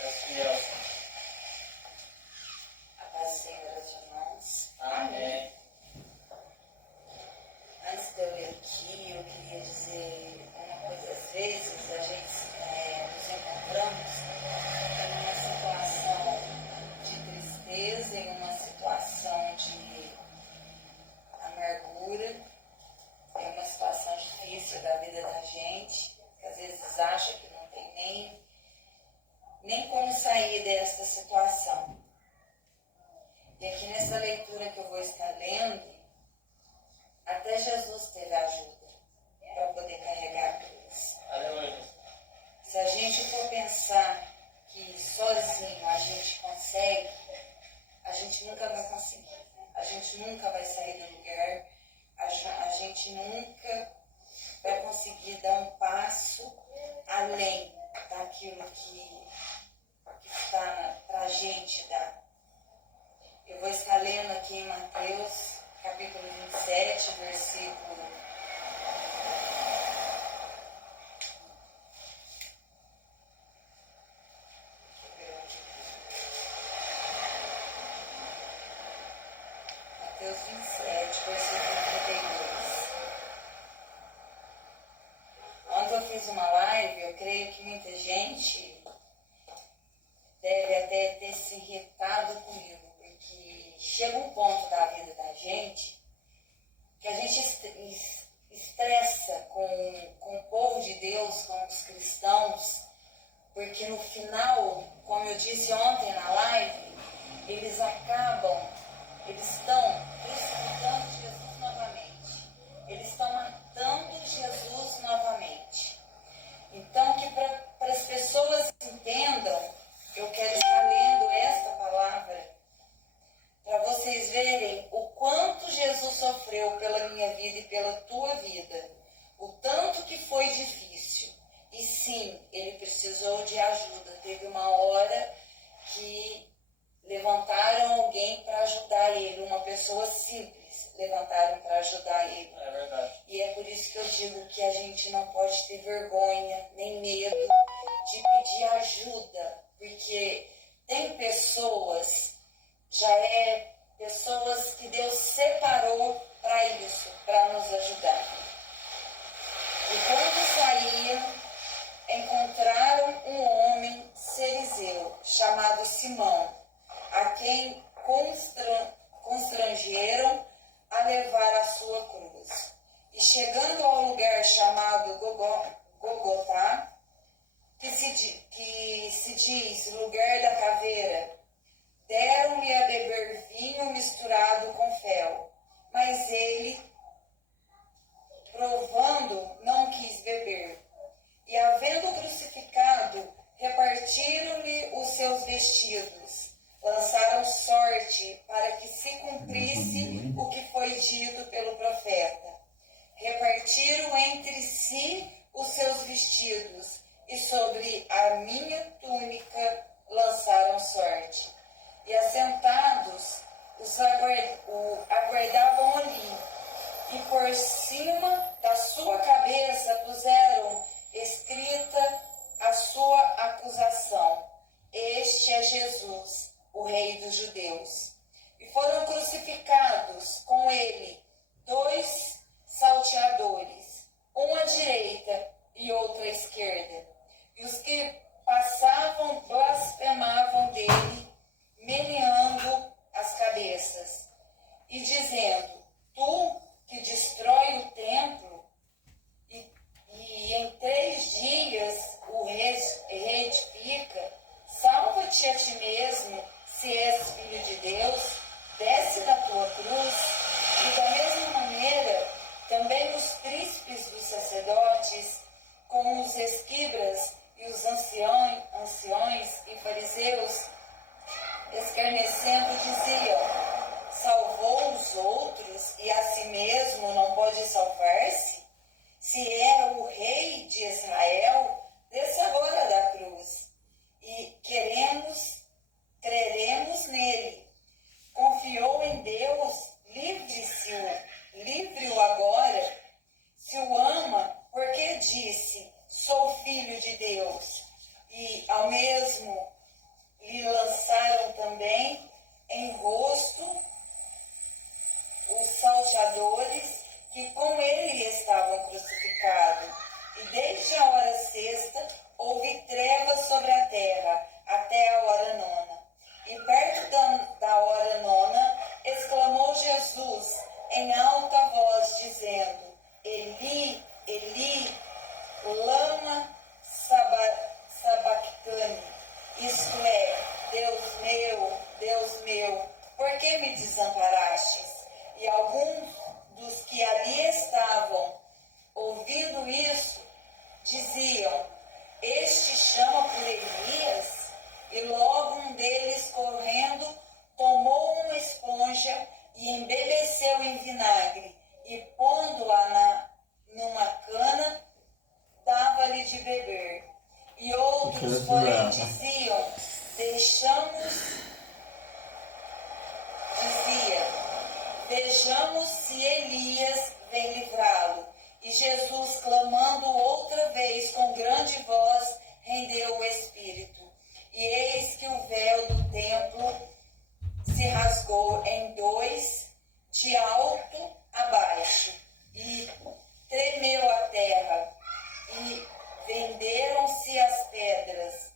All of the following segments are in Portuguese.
A paz do Senhor aos irmãos. Amém. Antes de eu ir aqui, eu queria dizer uma coisa. Às vezes a gente nos encontramos em uma situação de tristeza, em uma situação de amargura, em uma situação difícil da vida da gente, que às vezes acha que não tem nem como sair dessa situação. E aqui nessa leitura que eu vou estar lendo, até Jesus teve ajuda para poder carregar a cruz. Aleluia. Se a gente for pensar que sozinho a gente consegue, a gente nunca vai conseguir. A gente nunca vai sair do lugar, a gente nunca vai conseguir dar um passo além daquilo que está para a gente dar. Eu vou estar lendo aqui em Mateus, capítulo 27, versículo 32. Ontem eu fiz uma live, eu creio que muita gente deve até ter se irritado comigo, porque chega um ponto da vida da gente que a gente estressa com o povo de Deus, com os cristãos, porque no final, como eu disse ontem na live, eles estão crucificando Jesus novamente. Eles estão matando Jesus novamente. Então, que para as pessoas entendam, eu quero estar lendo esta palavra para vocês verem o quanto Jesus sofreu pela minha vida e pela tua vida. O tanto que foi difícil. E sim, ele precisou de ajuda. Teve uma hora que levantaram alguém para ajudar ele, uma pessoa simples levantaram para ajudar ele. É verdade. E é por isso que eu digo que a gente não pode ter vergonha, nem medo de pedir ajuda, porque tem pessoas, pessoas que Deus separou para isso, para nos ajudar. E quando saíam, encontraram um homem cerizeu, chamado Simão, a quem constrangeram a levar a sua cruz. E chegando ao lugar chamado Gogotá, que se diz lugar da caveira, deram-lhe a beber vinho misturado com fel, mas ele, provando, não quis beber. E havendo crucificado, repartiram-lhe os seus vestidos, lançaram sorte para que se cumprisse o que foi dito pelo profeta. Repartiram entre si os seus vestidos, e sobre a minha túnica lançaram sorte. E assentados o aguardavam ali, e por cima da sua cabeça puseram escrita a sua acusação: Este é Jesus, o Rei dos Judeus. E foram crucificados com ele 2 salteadores, um à direita e outro à esquerda. E os que passavam blasfemavam dele, meneando as cabeças, e dizendo: Tu que destrói o templo e em 3 dias o reedifica, salva-te a ti mesmo, se és filho de Deus, desce da tua cruz. E da mesma maneira, também os príncipes dos sacerdotes, com os escribas e os anciões e fariseus, escarnecendo, diziam: Salvou os outros e a si mesmo não pode salvar-se? Se é o rei de Israel, desça agora da cruz, e creremos nele. Confiou em Deus, livre-o agora. Se o ama, porque disse: sou filho de Deus. E ao mesmo porém, diziam, vejamos se Elias vem livrá-lo. E Jesus, clamando outra vez com grande voz, rendeu o espírito. E eis que o véu do templo se rasgou em dois, de alto a baixo, e tremeu a terra, e venderam-se as pedras.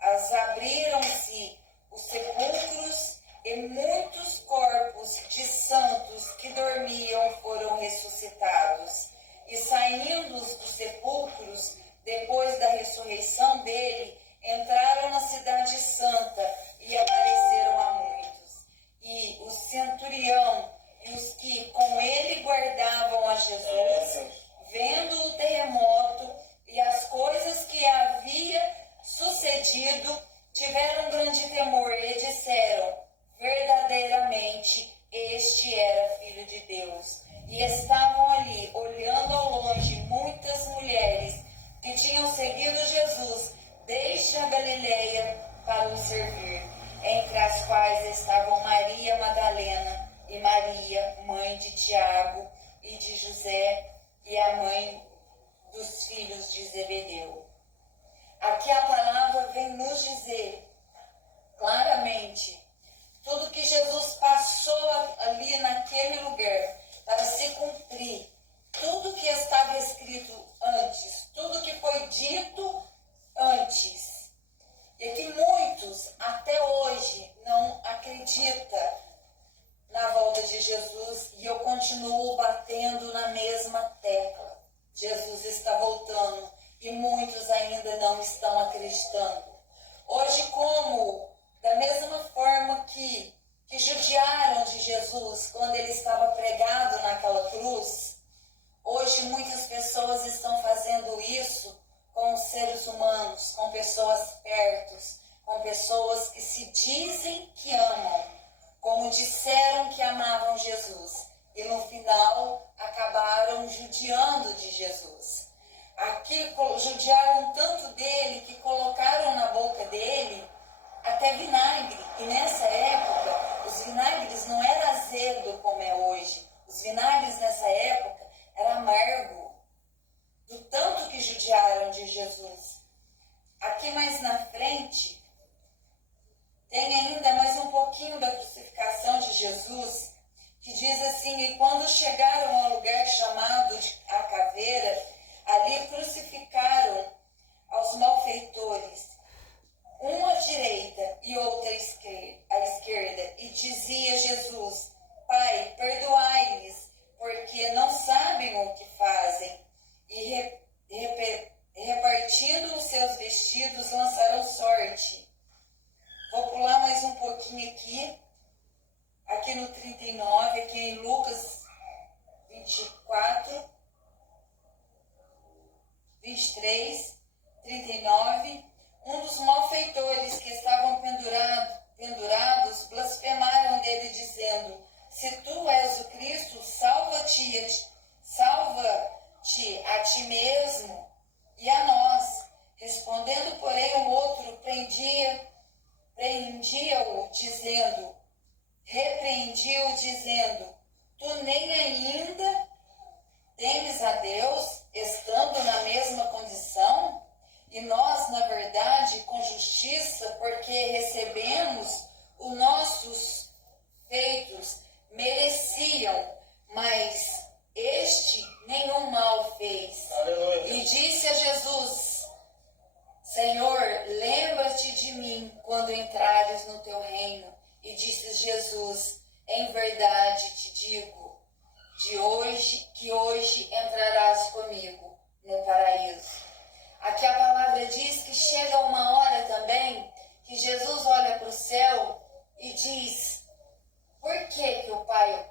Abriram-se os sepulcros, e muitos corpos de santos que dormiam foram ressuscitados. E saindo dos sepulcros, depois da ressurreição dele, entraram na cidade santa e apareceram a muitos. E o centurião e os que com ele guardavam a Jesus, vendo o terremoto e as coisas que havia sucedido, tiveram grande temor e disseram, verdadeiramente este era Filho de Deus. E estavam ali, olhando ao longe, muitas mulheres que tinham seguido Jesus desde a Galileia para o servir, entre as quais estavam Maria Madalena e Maria, mãe de Tiago e de José, e a mãe dos filhos de Zebedeu. Aqui a palavra vem nos dizer claramente tudo que Jesus passou ali naquele lugar para se cumprir, tudo que estava escrito antes, tudo que foi dito antes. E que muitos até hoje não acreditam na volta de Jesus, e eu continuo batendo na mesma tecla. Jesus está voltando e muitos ainda não estão acreditando. Hoje, como da mesma forma que judiaram de Jesus quando ele estava pregado naquela cruz, hoje muitas pessoas estão fazendo isso com os seres humanos, com pessoas perto, com pessoas que se dizem que amam, como disseram que amavam Jesus, e no final acabaram judiando de Jesus. Aqui judiaram tanto dele que colocaram na boca dele até vinagre. E nessa época, os vinagres não eram azedo como é hoje. Os vinagres nessa época eram amargo, do tanto que judiaram de Jesus. Aqui mais na frente, tem ainda mais um pouquinho da crucificação de Jesus, que diz assim, e quando chegaram ao lugar chamado de a caveira, ali crucificaram aos malfeitores, um à direita e outro à esquerda, e dizia Jesus, Pai, perdoai-lhes, porque não sabem o que fazem. E repartindo os seus vestidos, lançaram sorte. Vou pular mais um pouquinho aqui no 39, aqui em Lucas 24, 23, 39, um dos malfeitores que estavam pendurados blasfemaram dele, dizendo, se tu és o Cristo, salva-te a ti mesmo e a nós. Respondendo, porém, o outro repreendia-o, dizendo, tu nem ainda temes a Deus, estando na mesma condição? E nós, na verdade, com justiça, porque recebemos os nossos feitos, mereciam, mas este nenhum mal fez. Aleluia. E disse a Jesus, Senhor, lembra-te de mim quando entrares no teu reino. E disse Jesus, em verdade te digo, que hoje entrarás comigo no paraíso. Aqui a palavra diz que chega uma hora também que Jesus olha para o céu e diz, por que o Pai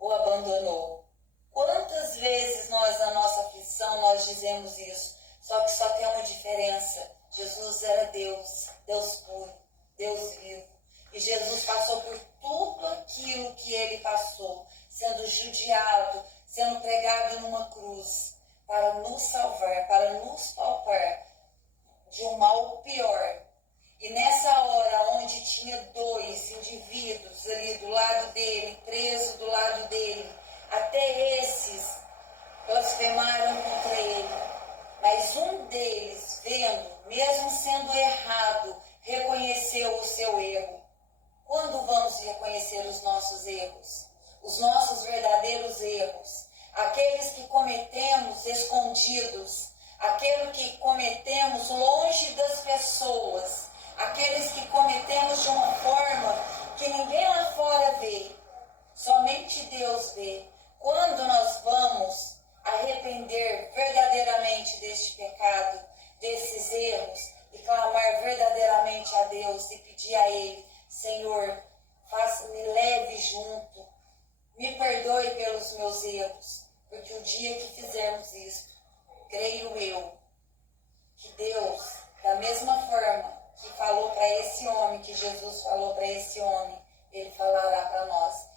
o abandonou? Quantas vezes nós, na nossa aflição, nós dizemos isso, só que só tem uma diferença. Jesus era Deus, Deus puro, Deus vivo. E Jesus passou por tudo aquilo que ele passou, sendo judiado, sendo pregado numa cruz, para nos salvar, para nos poupar de um mal pior. E nessa hora, onde tinha dois indivíduos ali do lado dele, preso do lado dele, até esses blasfemaram contra ele. Mas um deles, vendo, mesmo sendo errado, reconheceu o seu erro. Quando vamos reconhecer os nossos erros? Os nossos verdadeiros erros? Aqueles que cometemos escondidos, aqueles que cometemos longe das pessoas, aqueles que cometemos de uma forma que ninguém lá fora vê, somente Deus vê. Quando nós vamos arrepender verdadeiramente deste pecado, desses erros, e clamar verdadeiramente a Deus e pedir a Ele: Senhor, me leve junto, me perdoe pelos meus erros, porque o dia que fizermos isto, creio eu, que Deus, da mesma forma que falou para esse homem, que Jesus falou para esse homem, Ele falará para nós.